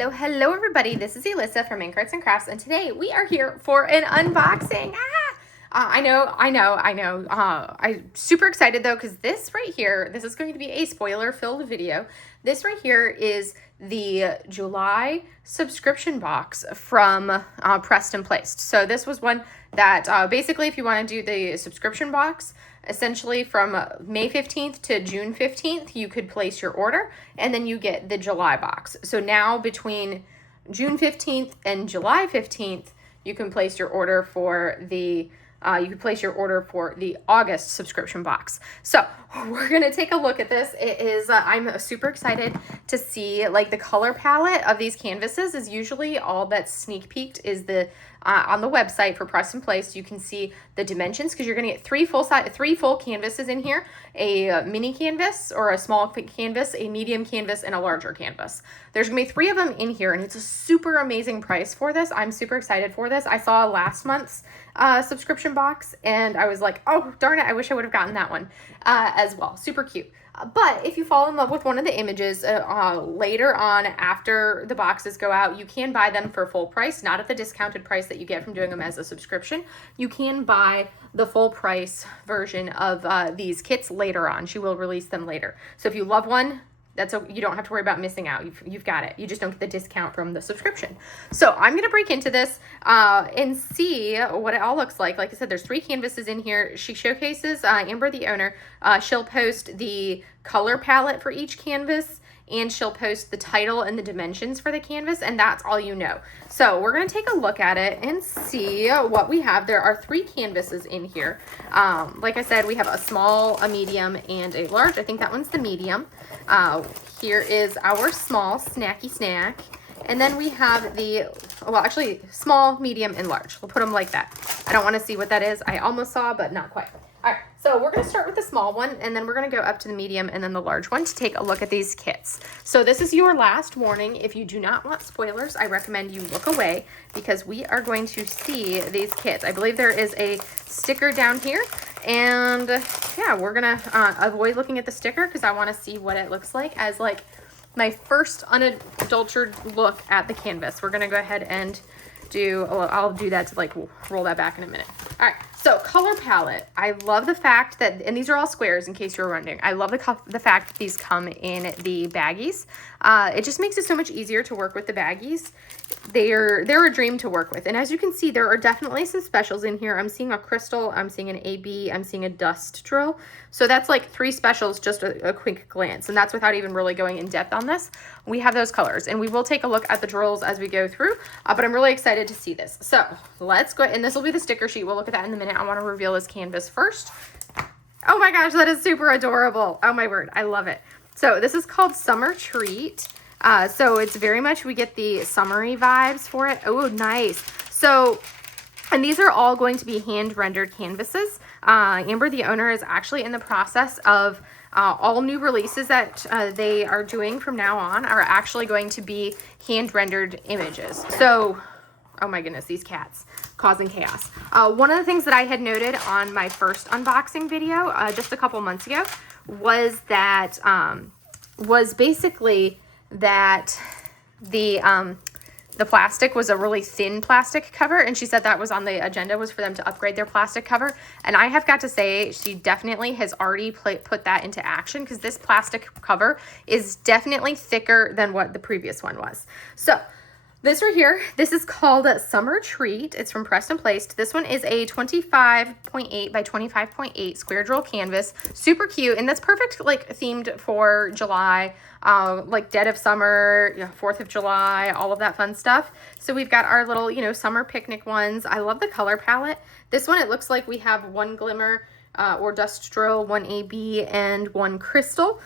Hello everybody, this is Alyssa from Ink Arts and Crafts, and today we are here for an unboxing. I know. I'm super excited though, because this right here, this is going to be a spoiler-filled video. This right here is the July subscription box from Pressed and Placed. So this was one that basically, if you want to do the subscription box, essentially from May 15th to June 15th, you could place your order and then you get the July box. So now between June 15th and July 15th, you can place your order for the August subscription box. So we're going to take a look at this. It is, I'm super excited to see, like, the color palette of these canvases is usually all that's sneak peeked is the, on the website for Pressed and Placed. You can see the dimensions because you're going to get three full canvases in here, a mini canvas or a small canvas, a medium canvas, and a larger canvas. There's going to be 3 of them in here, and it's a super amazing price for this. I'm super excited for this. I saw last month's subscription box, and I was like, oh, darn it, I wish I would have gotten that one as well. Super cute. But if you fall in love with one of the images later on after the boxes go out, you can buy them for full price, not at the discounted price that you get from doing them as a subscription. You can buy the full price version of these kits later on. She will release them later. So if you love one, you don't have to worry about missing out. You've got it. You just don't get the discount from the subscription. So I'm going to break into this and see what it all looks like. Like I said, there's 3 canvases in here. She showcases, Amber, the owner, she'll post the color palette for each canvas, and she'll post the title and the dimensions for the canvas, and that's all you know. So we're going to take a look at it and see what we have. There are 3 canvases in here. Like I said, we have a small, a medium, and a large. I think that one's the medium. Here is our small snacky snack. And then we have the, well, actually small, medium, and large. We'll put them like that. I don't want to see what that is. I almost saw, but not quite. All right, so we're going to start with the small one, and then we're going to go up to the medium and then the large one to take a look at these kits. So this is your last warning. If you do not want spoilers, I recommend you look away because we are going to see these kits. I believe there is a sticker down here, and yeah, we're going to avoid looking at the sticker because I want to see what it looks like as like my first unadulterated look at the canvas. We're going to go ahead and I'll do that to like roll that back in a minute. All right, so color palette. I love the fact that, and these are all squares in case you're wondering. I love the fact that these come in the baggies. It just makes it so much easier to work with the baggies. They're a dream to work with. And as you can see, there are definitely some specials in here. I'm seeing a crystal, I'm seeing an AB, I'm seeing a dust drill. So that's like 3 specials, just a quick glance. And that's without even really going in depth on this. We have those colors, and we will take a look at the drills as we go through, but I'm really excited to see this. So let's go, and this will be the sticker sheet. We'll look at that in a minute. I want to reveal this canvas first. Oh my gosh, that is super adorable. Oh my word, I love it. So this is called Summer Treat. So it's very much, we get the summery vibes for it. Oh, nice. So, and these are all going to be hand rendered canvases. Amber, the owner, is actually in the process of all new releases that they are doing from now on are actually going to be hand rendered images. So, oh my goodness, these cats causing chaos. One of the things that I had noted on my first unboxing video just a couple months ago was that was basically that the plastic was a really thin plastic cover, and she said that was on the agenda, was for them to upgrade their plastic cover. And I have got to say, she definitely has already put that into action, because this plastic cover is definitely thicker than what the previous one was. So this right here, this is called Summer Treat. It's from Pressed and Placed. This one is a 25.8 by 25.8 square drill canvas. Super cute, and that's perfect, like, themed for July, like dead of summer, 4th of July, all of that fun stuff. So we've got our little, summer picnic ones. I love the color palette. This one, it looks like we have 1 glimmer or dust drill, 1 AB, and 1 crystal,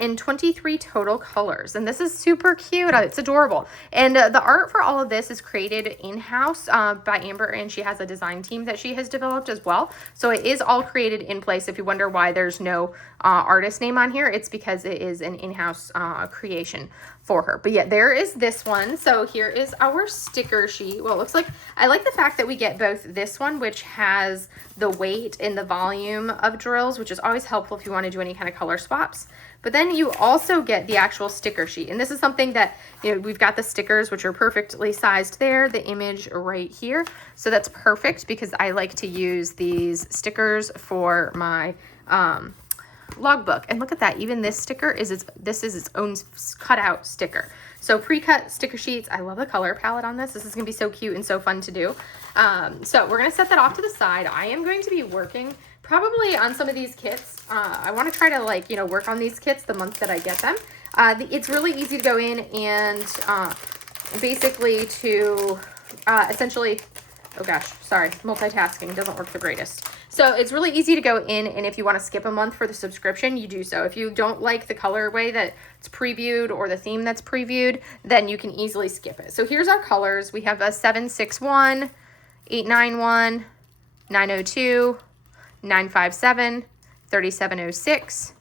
in 23 total colors. And this is super cute. It's adorable. And the art for all of this is created in-house by Amber, and she has a design team that she has developed as well. So it is all created in place. If you wonder why there's no artist name on here, it's because it is an in-house creation for her. But yeah, there is this one. So here is our sticker sheet. Well, it looks like, I like the fact that we get both this one, which has the weight and the volume of drills, which is always helpful if you want to do any kind of color swaps. But then you also get the actual sticker sheet. And this is something that, you know, we've got the stickers, which are perfectly sized there, the image right here. So that's perfect because I like to use these stickers for my logbook. And look at that, even this sticker is its own cutout sticker. So pre-cut sticker sheets. I love the color palette on this. This is gonna be so cute and so fun to do. So we're gonna set that off to the side. I am going to be working probably on some of these kits. I want to try to, like, you know, work on these kits the month that I get them. It's really easy to go in and basically to essentially, oh gosh, sorry, multitasking doesn't work the greatest. So it's really easy to go in, and if you want to skip a month for the subscription, you do so. If you don't like the colorway that's previewed or the theme that's previewed, then you can easily skip it. So here's our colors. We have a 761, 891, 902, 957, 3706.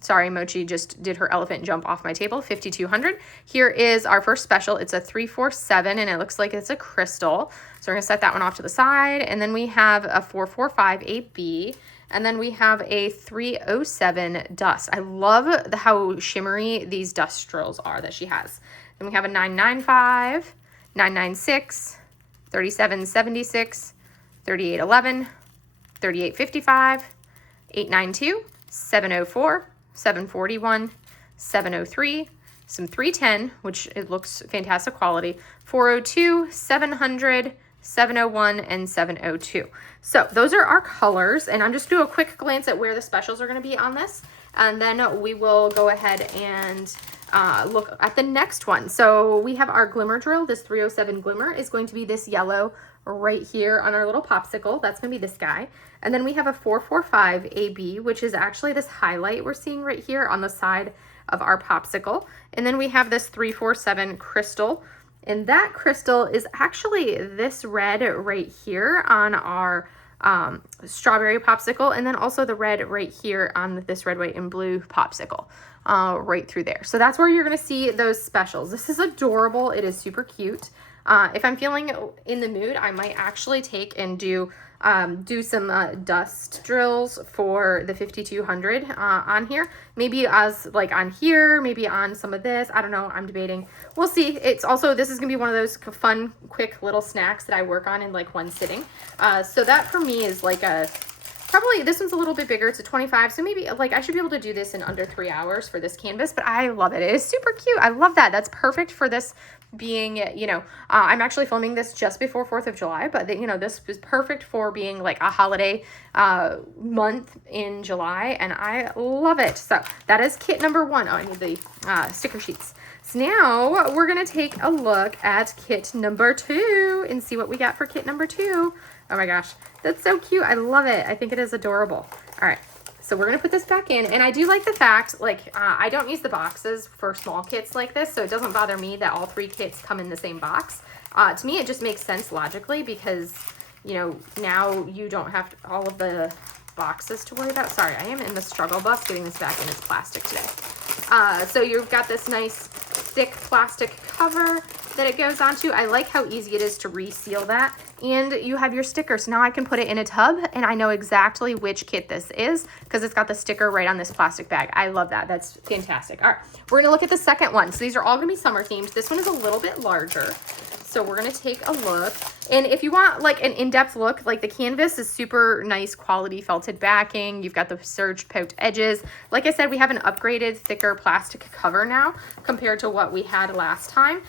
Sorry, Mochi just did her elephant jump off my table, 5200. Here is our first special. It's a 347, and it looks like it's a crystal. So we're going to set that one off to the side. And then we have a 445 AB. And then we have a 307 dust. I love how shimmery these dust drills are that she has. Then we have a 995, 996, 3776, 3811, 3855, 892, 704, 741, 703, some 310, which it looks fantastic quality, 402, 700, 701, and 702. So those are our colors, and I'm just do a quick glance at where the specials are going to be on this, and then we will go ahead and look at the next one. So we have our glimmer drill. This 307 glimmer is going to be this yellow right here on our little popsicle. That's going to be this guy. And then we have a 445 AB, which is actually this highlight we're seeing right here on the side of our popsicle. And then we have this 347 crystal. And that crystal is actually this red right here on our strawberry popsicle. And then also the red right here on this red, white, and blue popsicle. Right through there. So that's where you're going to see those specials. This is adorable. It is super cute. If I'm feeling in the mood, I might actually take and do some dust drills for the 5200 on here. Maybe as like on here, maybe on some of this. I don't know. I'm debating. We'll see. It's also, this is going to be one of those fun, quick little snacks that I work on in like one sitting. So that for me is like probably this one's a little bit bigger. It's a 25. So maybe like I should be able to do this in under 3 hours for this canvas, but I love it. It is super cute. I love that. That's perfect for this being, you know, I'm actually filming this just before 4th of July, but you know, this is perfect for being like a holiday month in July, and I love it. So that is kit number 1. Oh, I need the sticker sheets. So now we're going to take a look at kit number 2 and see what we got for kit number 2. Oh my gosh, that's so cute. I love it. I think it is adorable. All right. So we're going to put this back in, and I do like the fact, like, I don't use the boxes for small kits like this, so it doesn't bother me that all 3 kits come in the same box. To me, it just makes sense logically because, you know, now you don't have all of the boxes to worry about. Sorry, I am in the struggle bus getting this back in its plastic today. So you've got this nice thick plastic cover that it goes onto. I like how easy it is to reseal that. And you have your sticker. So now I can put it in a tub and I know exactly which kit this is because it's got the sticker right on this plastic bag. I love that. That's fantastic. All right, we're gonna look at the second one. So these are all gonna be summer themed. This one is a little bit larger. So we're gonna take a look. And if you want like an in-depth look, like the canvas is super nice quality felted backing. You've got the serge poked edges. Like I said, we have an upgraded thicker plastic cover now compared to what we had last time.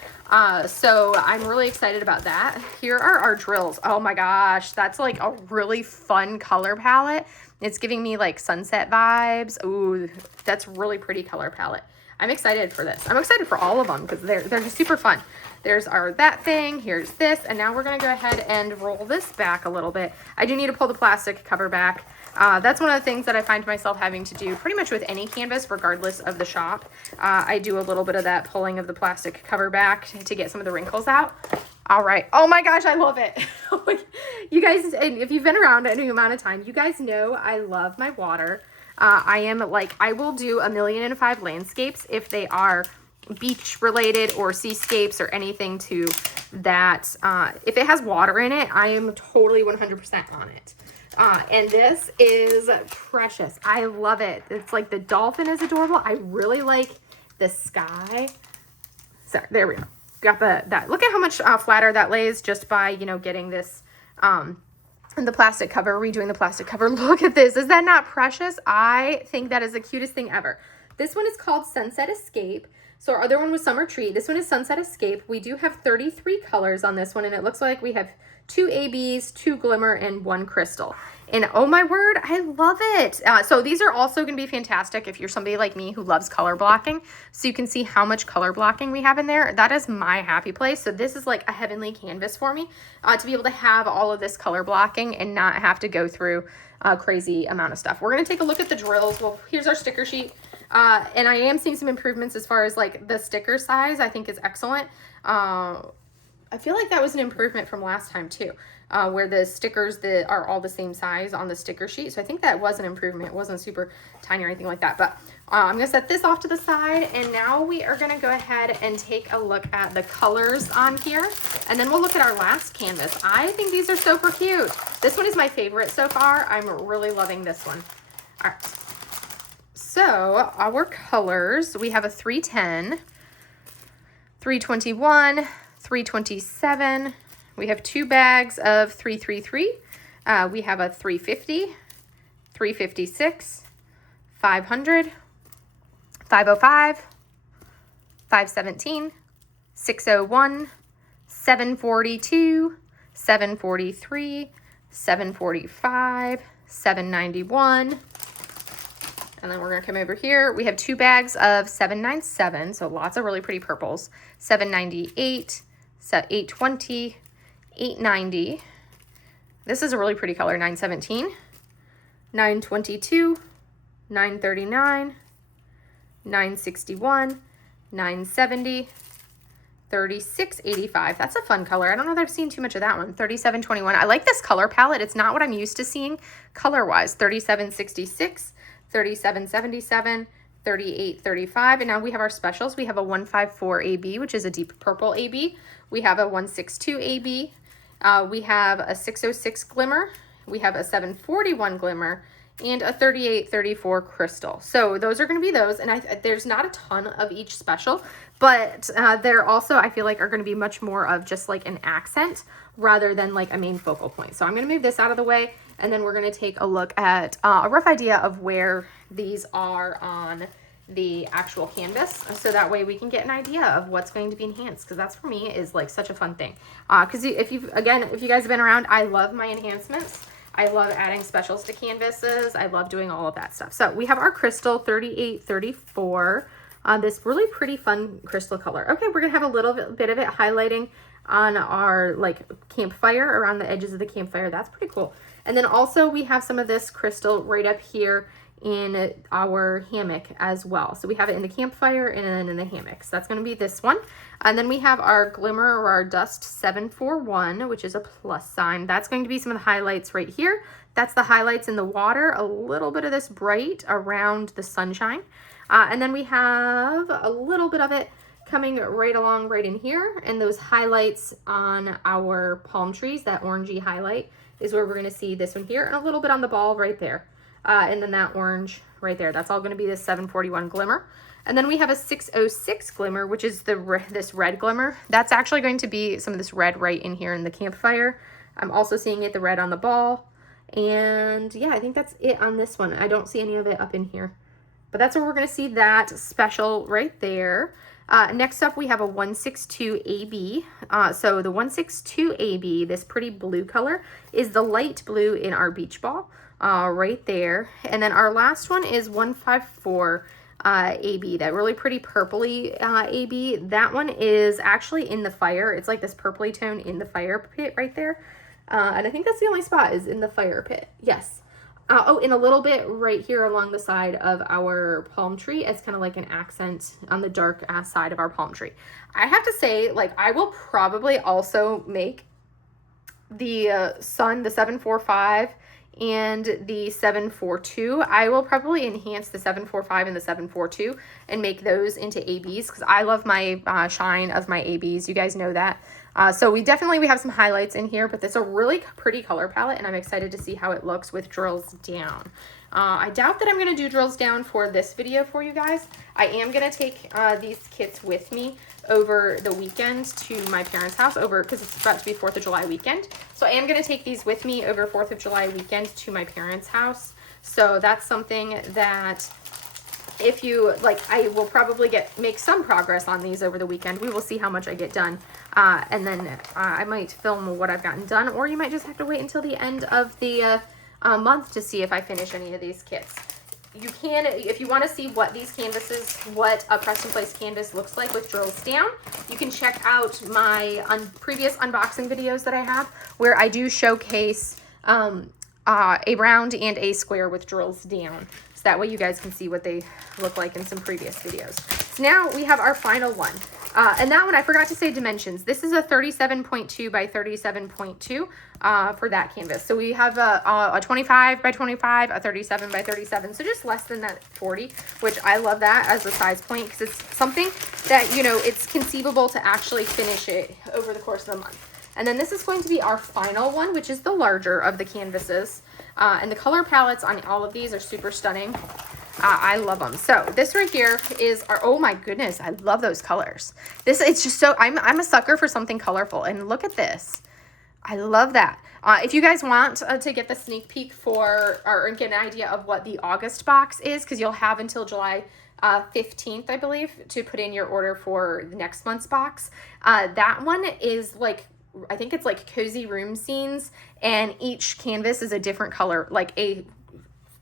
So I'm really excited about that. Here are our drills. Oh my gosh, that's like a really fun color palette. It's giving me like sunset vibes. Ooh, that's really pretty color palette. I'm excited for this. I'm excited for all of them because they're just super fun. There's our that thing, here's this, and now we're gonna go ahead and roll this back a little bit. I do need to pull the plastic cover back. That's one of the things that I find myself having to do pretty much with any canvas, regardless of the shop. I do a little bit of that pulling of the plastic cover back to get some of the wrinkles out. All right. Oh my gosh, I love it. You guys, and if you've been around any amount of time, you guys know I love my water. I am like, I will do 1,000,005 landscapes if they are beach related or seascapes or anything to that. If it has water in it, I am totally 100% on it. And this is precious. I love it. It's like the dolphin is adorable. I really like the sky. So there we go. Got that. Look at how much flatter that lays just by, you know, getting this, the plastic cover, redoing the plastic cover. Look at this. Is that not precious? I think that is the cutest thing ever. This one is called Sunset Escape. So our other one was Summer Treat. This one is Sunset Escape. We do have 33 colors on this one, and it looks like we have 2 ABs, 2 glimmer, and 1 crystal. And oh my word, I love it. So these are also going to be fantastic if you're somebody like me who loves color blocking. So you can see how much color blocking we have in there. That is my happy place. So this is like a heavenly canvas for me to be able to have all of this color blocking and not have to go through a crazy amount of stuff. We're going to take a look at the drills. Well, here's our sticker sheet. And I am seeing some improvements as far as like the sticker size. I think is excellent. I feel like that was an improvement from last time too, where the stickers that are all the same size on the sticker sheet. So I think that was an improvement. It wasn't super tiny or anything like that, but I'm going to set this off to the side, and now we are going to go ahead and take a look at the colors on here, and then we'll look at our last canvas. I think these are super cute. This one is my favorite so far. I'm really loving this one. All right. So our colors, we have a 310, 321, 327. We have 2 bags of 333. We have a 350, 356, 500, 505, 517, 601, 742, 743, 745, 791. And then we're going to come over here. We have 2 bags of 797, so lots of really pretty purples. 798, 820, 890. This is a really pretty color, 917, 922, 939, 961, 970, 3685. That's a fun color. I don't know that I've seen too much of that one. 3721. I like this color palette. It's not what I'm used to seeing color-wise. 3766, 3777, 3835. And now we have our specials. We have a 154 AB, which is a deep purple AB. We have a 162 AB. We have a 606 glimmer. We have a 741 glimmer and a 3834 crystal. So those are going to be those. And there's not a ton of each special, but they're also, I feel like, are going to be much more of just like an accent rather than like a main focal point. So I'm going to move this out of the way, and then we're going to take a look at a rough idea of where these are on the actual canvas, so that way we can get an idea of what's going to be enhanced, because that's, for me, is like such a fun thing. Because if you guys have been around, I love my enhancements. I love adding specials to canvases. I love doing all of that stuff. So we have our crystal 3834, this really pretty fun crystal color. Okay, we're gonna have a little bit of it highlighting on our like campfire, around the edges of the campfire. That's pretty cool. And then also we have some of this crystal right up here in our hammock as well. So we have it in the campfire and then in the hammock. So that's going to be this one. And then we have our glimmer or our dust 741, which is a plus sign. That's going to be some of the highlights right here. That's the highlights in the water, a little bit of this bright around the sunshine. And then we have a little bit of it coming right along right in here. And those highlights on our palm trees, that orangey highlight, is where we're going to see this one here, and a little bit on the ball right there. And then that orange right there, that's all going to be this 741 glimmer. And then we have a 606 glimmer, which is this red glimmer. That's actually going to be some of this red right in here in the campfire. I'm also seeing it, the red on the ball. And yeah, I think that's it on this one. I don't see any of it up in here. But that's where we're going to see that special right there. Next up, we have a 162 AB. So the 162 AB, this pretty blue color, is the light blue in our beach ball. Right there. And then our last one is 154 AB, that really pretty purpley AB. That one is actually in the fire. It's like this purpley tone in the fire pit right there. And I think that's the only spot, is in the fire pit. Yes. Oh, and a little bit right here along the side of our palm tree as kind of like an accent on the dark side of our palm tree. I have to say, like, I will probably also make the sun, the 745, and the 742. I will probably enhance the 745 and the 742 and make those into ABs because I love my shine of my ABs. You guys know that. So we have some highlights in here, but it's a really pretty color palette, and I'm excited to see how it looks with drills down. I doubt that I'm going to do drills down for this video for you guys. I am going to take these kits with me over the weekend to my parents' house because it's about to be 4th of July weekend. So I am going to take these with me over 4th of July weekend to my parents' house. So that's something that if you like, I will probably make some progress on these over the weekend. We will see how much I get done. And then I might film what I've gotten done, or you might just have to wait until the end of the month to see if I finish any of these kits. You can, if you want to see what these canvases, what a press and place canvas looks like with drills down, you can check out my previous unboxing videos that I have where I do showcase a round and a square with drills down. So that way you guys can see what they look like in some previous videos. So now we have our final one. And that one, I forgot to say dimensions. This is a 37.2 by 37.2 for that canvas. So we have a 25 by 25, a 37 by 37. So just less than that 40, which I love that as a size point because it's something that, you know, it's conceivable to actually finish it over the course of the month. And then this is going to be our final one, which is the larger of the canvases. And the color palettes on all of these are super stunning. I love them. So this right here is our, oh my goodness, I love those colors. It's just so, I'm a sucker for something colorful, and look at this. I love that. If you guys want to get the sneak peek or get an idea of what the August box is, because you'll have until July 15th, I believe, to put in your order for the next month's box. That one is like, I think it's like cozy room scenes, and each canvas is a different color, like a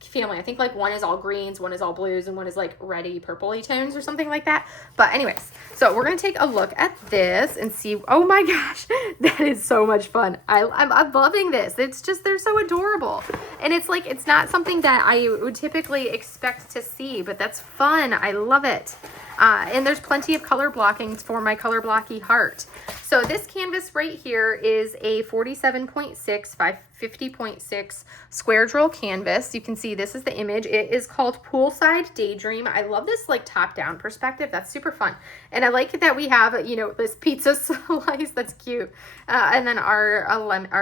family. I think like one is all greens, one is all blues, and one is like reddy purpley tones or something like that. But anyways, so we're gonna take a look at this and see. Oh my gosh, that is so much fun. I'm loving this. It's just, they're so adorable, and it's like, it's not something that I would typically expect to see, but that's fun. I love it. And there's plenty of color blockings for my color blocky heart. So this canvas right here is a 47.6 by 50.6 square drill canvas. You can see this is the image. It is called Poolside Daydream. I love this like top-down perspective. That's super fun. And I like that we have, you know, this pizza slice. That's cute. And then our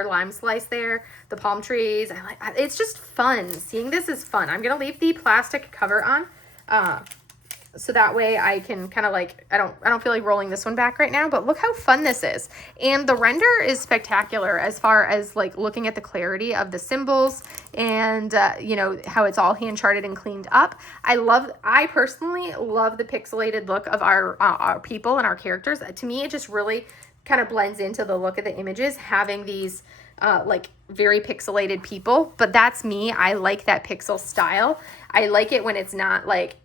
lime slice there, the palm trees. It's just fun. Seeing this is fun. I'm going to leave the plastic cover on. So that way I can kind of like, I don't feel like rolling this one back right now, but look how fun this is. And the render is spectacular as far as like looking at the clarity of the symbols and, you know, how it's all hand charted and cleaned up. I personally love the pixelated look of our people and our characters. To me, it just really kind of blends into the look of the images, having these like very pixelated people, but that's me. I like that pixel style. I like it when it's not like,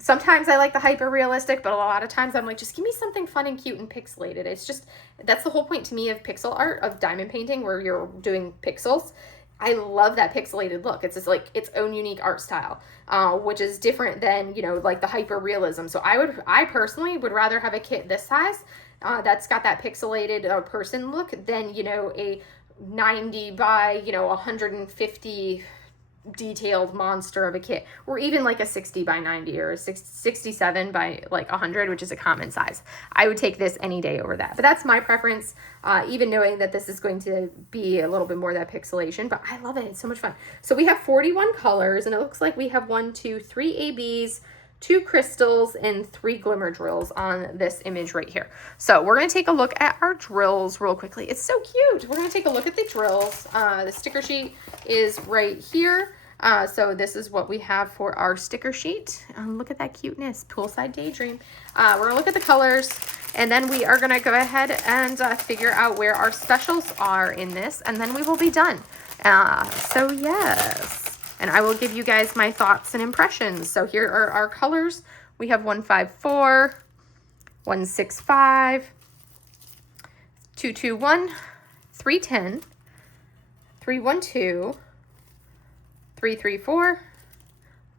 sometimes I like the hyper realistic, but a lot of times I'm like, just give me something fun and cute and pixelated. It's just, that's the whole point to me of pixel art, of diamond painting, where you're doing pixels. I love that pixelated look. It's just like its own unique art style, which is different than, you know, like the hyper realism. So I personally would rather have a kit this size that's got that pixelated person look than, you know, a 90 by, you know, 150 detailed monster of a kit, or even like a 60 by 90 or a 67 by like 100, which is a common size. I would take this any day over that, but that's my preference, even knowing that this is going to be a little bit more of that pixelation, but I love it. It's so much fun. So we have 41 colors, and it looks like we have 1, 2, 3 ABs, 2 crystals, and 3 glimmer drills on this image right here. So we're going to take a look at our drills real quickly. It's so cute. We're going to take a look at the drills. The sticker sheet is right here. So this is what we have for our sticker sheet. Look at that cuteness, Poolside Daydream. We're gonna look at the colors, and then we are gonna go ahead and figure out where our specials are in this, and then we will be done. So yes, and I will give you guys my thoughts and impressions. So here are our colors. We have 154, 165, 221, 310, 312, 334,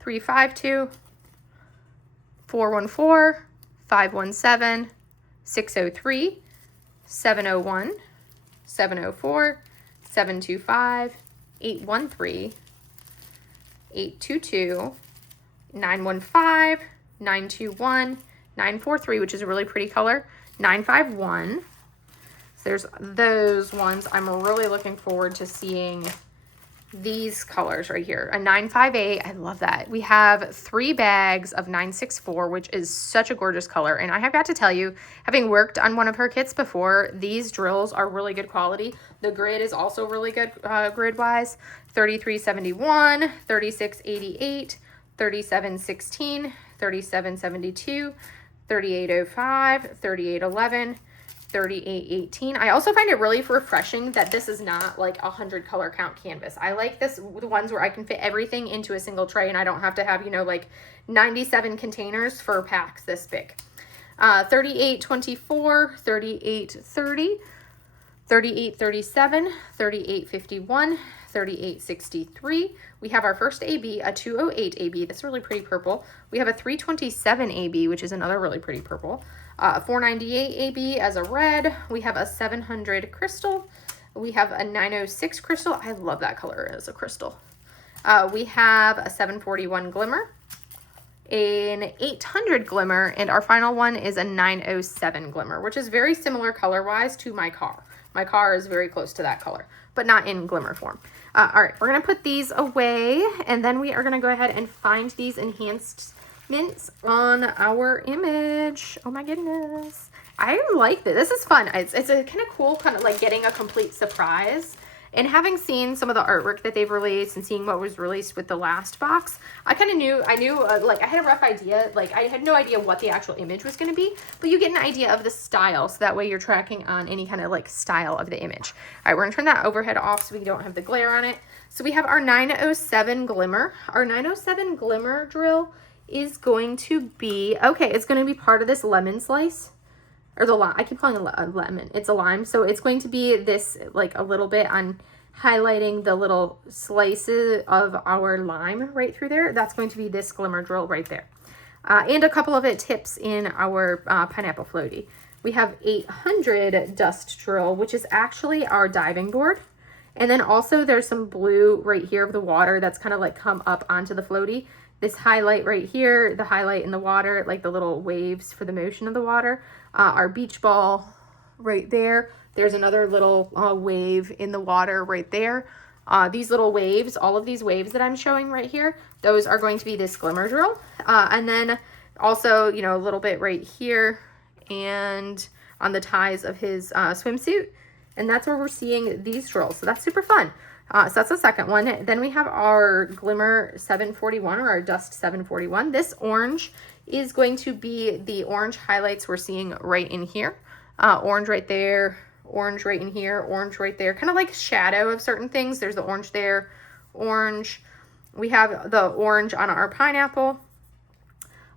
352, 414, 517, 603, 701, 704, 725, 813, 822, 915, 921, 943, which is a really pretty color, 951. So there's those ones. I'm really looking forward to seeing these colors right here. A 958, I love that. We have 3 bags of 964, which is such a gorgeous color. And I have got to tell you, having worked on one of her kits before, these drills are really good quality. The grid is also really good grid-wise. 3371, 3688, 3716, 3772, 3805, 3811, 3818. I also find it really refreshing that this is not like 100 color count canvas. I like the ones where I can fit everything into a single tray and I don't have to have, you know, like 97 containers for packs this big. 3824, 3830, 3837, 3851, 3863. We have our first AB, a 208 AB. That's a really pretty purple. We have a 327 AB, which is another really pretty purple. 498 AB as a red. We have a 700 crystal. We have a 906 crystal. I love that color as a crystal. We have a 741 glimmer, an 800 glimmer, and our final one is a 907 glimmer, which is very similar color-wise to my car. My car is very close to that color, but not in glimmer form. All right, we're gonna put these away, and then we are gonna go ahead and find these enhancements on our image. Oh my goodness. I like this. This is fun. It's a kind of cool, kind of like getting a complete surprise. And having seen some of the artwork that they've released and seeing what was released with the last box, I kind of knew, like I had a rough idea, like I had no idea what the actual image was going to be, but you get an idea of the style, so that way you're tracking on any kind of like style of the image. All right, we're going to turn that overhead off so we don't have the glare on it. So we have our 907 glimmer. Our 907 glimmer drill is going to be, okay, it's going to be part of this lemon slice. Or the lime, I keep calling it a lemon. It's a lime. So it's going to be this, like a little bit on highlighting the little slices of our lime right through there. That's going to be this glimmer drill right there. And a couple of tips in our pineapple floaty. We have 800 dust drill, which is actually our diving board. And then also there's some blue right here of the water that's kind of like come up onto the floaty. This highlight right here, the highlight in the water, like the little waves for the motion of the water. Our beach ball right there. There's another little wave in the water right there. These little waves, all of these waves that I'm showing right here, those are going to be this glimmer drill. And then also, you know, a little bit right here and on the ties of his swimsuit. And that's where we're seeing these drills. So that's super fun. So that's the second one. Then we have our Glimmer 741 or our Dust 741. This orange is going to be the orange highlights we're seeing right in here. Orange right there, orange right in here, orange right there. Kind of like shadow of certain things. There's the orange there, orange. We have the orange on our pineapple.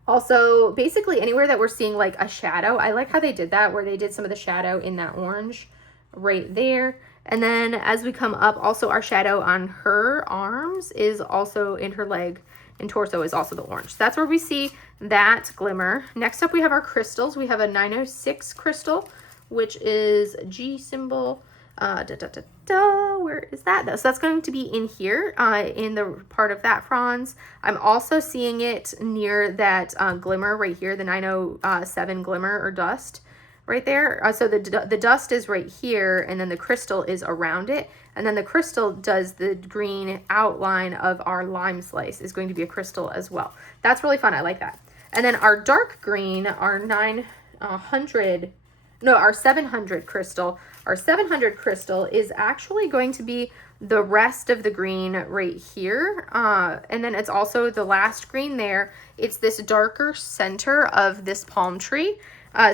Also, basically anywhere that we're seeing like a shadow, I like how they did that, where they did some of the shadow in that orange right there. And then as we come up, also our shadow on her arms is also in her leg and torso is also the orange. So that's where we see that glimmer. Next up, we have our crystals. We have a 906 crystal, which is G symbol. Where is that? So that's going to be in here, in the part of that fronds. I'm also seeing it near that glimmer right here, the 907 glimmer or dust right there. So the dust is right here, and then the crystal is around it. And then the crystal does the green outline of our lime slice is going to be a crystal as well. That's really fun. I like that. And then our dark green, our 700 crystal. Our 700 crystal is actually going to be the rest of the green right here. And then it's also the last green there. It's this darker center of this palm tree.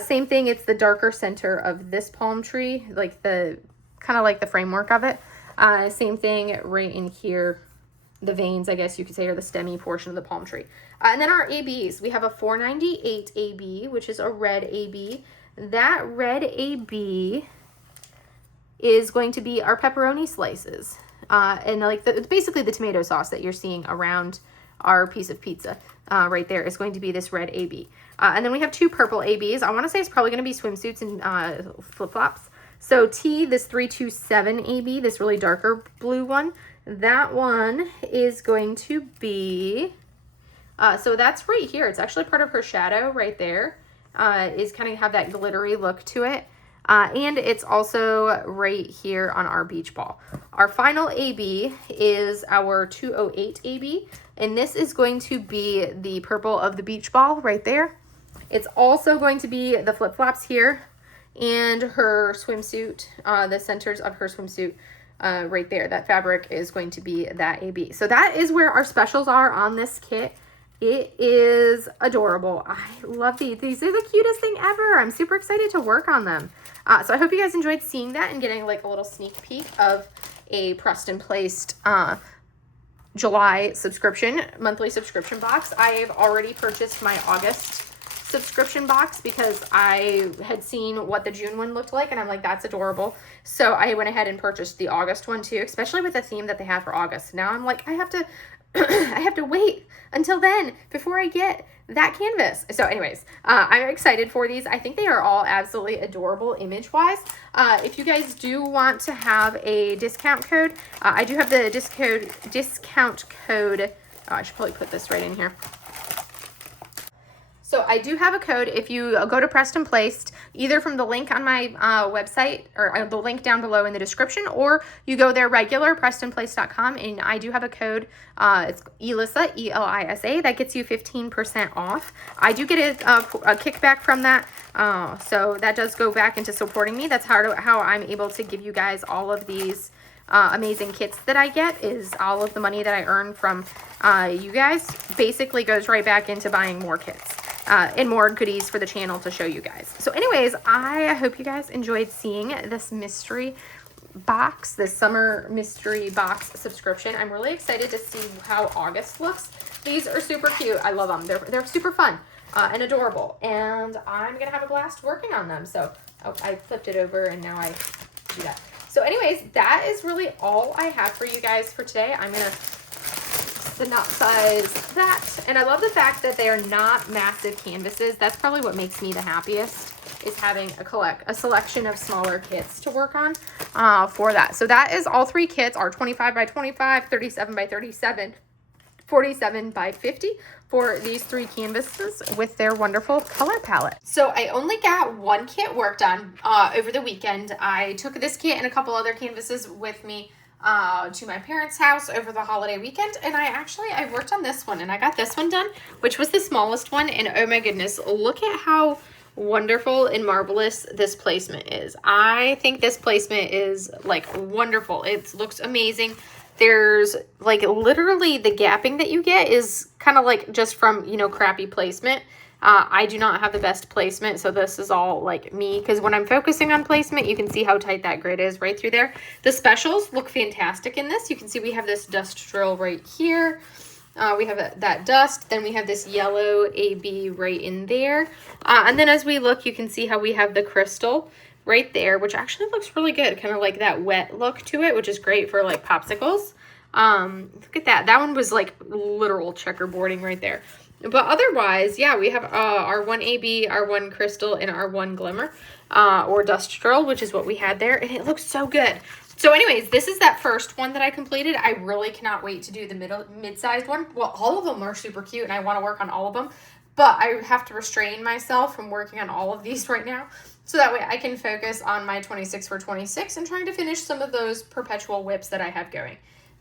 Same thing, it's the darker center of this palm tree, like the kind of like the framework of it. Same thing right in here, the veins, I guess you could say, are the stemmy portion of the palm tree. And then our ABs, we have a 498 AB, which is a red AB. That red AB is going to be our pepperoni slices. And like basically the tomato sauce that you're seeing around our piece of pizza right there is going to be this red AB. And then we have two purple ABs. I want to say it's probably going to be swimsuits and flip-flops. So T, this 327 AB, this really darker blue one, that one is going to be, so that's right here. It's actually part of her shadow right there. Is kind of have that glittery look to it. And it's also right here on our beach ball. Our final AB is our 208 AB, and this is going to be the purple of the beach ball right there. It's also going to be the flip-flops here and her swimsuit, the centers of her swimsuit right there. That fabric is going to be that AB. So that is where our specials are on this kit. It is adorable. I love these. These are the cutest thing ever. I'm super excited to work on them. So I hope you guys enjoyed seeing that and getting like a little sneak peek of a pressed and placed July monthly subscription box. I have already purchased my August subscription box because I had seen what the June one looked like and I'm like, that's adorable. So I went ahead and purchased the August one too, especially with the theme that they have for August. Now I'm like, I have to I have to wait until then before I get that canvas. So anyways, I'm excited for these. I think they are all absolutely adorable image wise. If you guys do want to have a discount code, I do have the discount code. Oh, I should probably put this right in here. So I do have a code if you go to Pressed and Placed, either from the link on my website or the link down below in the description, or you go there regular, pressedandplaced.com, and I do have a code. It's ELISA, ELISA, that gets you 15% off. I do get a kickback from that, so that does go back into supporting me. That's how I'm able to give you guys all of these amazing kits that I get. Is all of the money that I earn from you guys basically goes right back into buying more kits. And more goodies for the channel to show you guys. So anyways, I hope you guys enjoyed seeing this mystery box, this summer mystery box subscription. I'm really excited to see how August looks. These are super cute. I love them. They're super fun and adorable. And I'm going to have a blast working on them. So I flipped it over and now I do that. So anyways, that is really all I have for you guys for today. I'm going to synopsize that, and I love the fact that they are not massive canvases. That's probably what makes me the happiest, is having a selection of smaller kits to work on for that. So that is all three kits are 25 by 25, 37 by 37, 47 by 50 for these three canvases with their wonderful color palette. So I only got one kit worked on over the weekend. I took this kit and a couple other canvases with me to my parents' house over the holiday weekend, and I worked on this one and I got this one done, which was the smallest one, and oh my goodness, look at how wonderful and marvelous this placement is. I think this placement is like wonderful. It looks amazing. There's like literally the gapping that you get is kind of like just from, you know, crappy placement. I do not have the best placement, so this is all like me, because when I'm focusing on placement, you can see how tight that grid is right through there. The specials look fantastic in this. You can see we have this dust drill right here. We have that dust, then we have this yellow AB right in there. And then as we look, you can see how we have the crystal right there, which actually looks really good, kind of like that wet look to it, which is great for like popsicles. Look at that. That one was like literal checkerboarding right there. But otherwise, yeah, we have our one AB, our one crystal, and our one glimmer, or dust drill, which is what we had there, and it looks so good. So anyways, this is that first one that I completed. I really cannot wait to do the mid-sized one. Well, all of them are super cute, and I want to work on all of them, but I have to restrain myself from working on all of these right now, so that way I can focus on my 26 for 26 and trying to finish some of those perpetual whips that I have going.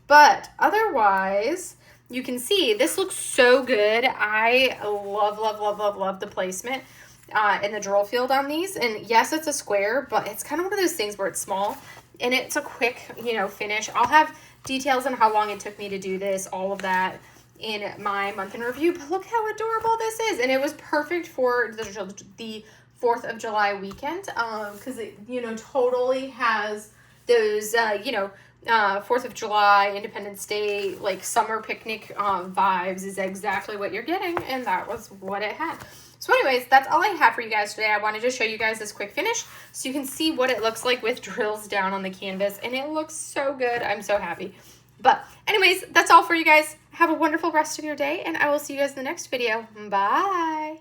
But otherwise, you can see this looks so good. I love the placement and the drill field on these. And yes, it's a square, but it's kind of one of those things where it's small and it's a quick, you know, finish. I'll have details on how long it took me to do this, all of that in my month in review. But look how adorable this is. And it was perfect for the 4th of July weekend because it, you know, totally has those, you know, 4th of July, Independence Day, like summer picnic vibes is exactly what you're getting, and that was what it had. So anyways, that's all I have for you guys today. I wanted to show you guys this quick finish so you can see what it looks like with drills down on the canvas, and it looks so good. I'm so happy. But anyways, that's all for you guys. Have a wonderful rest of your day, and I will see you guys in the next video. Bye!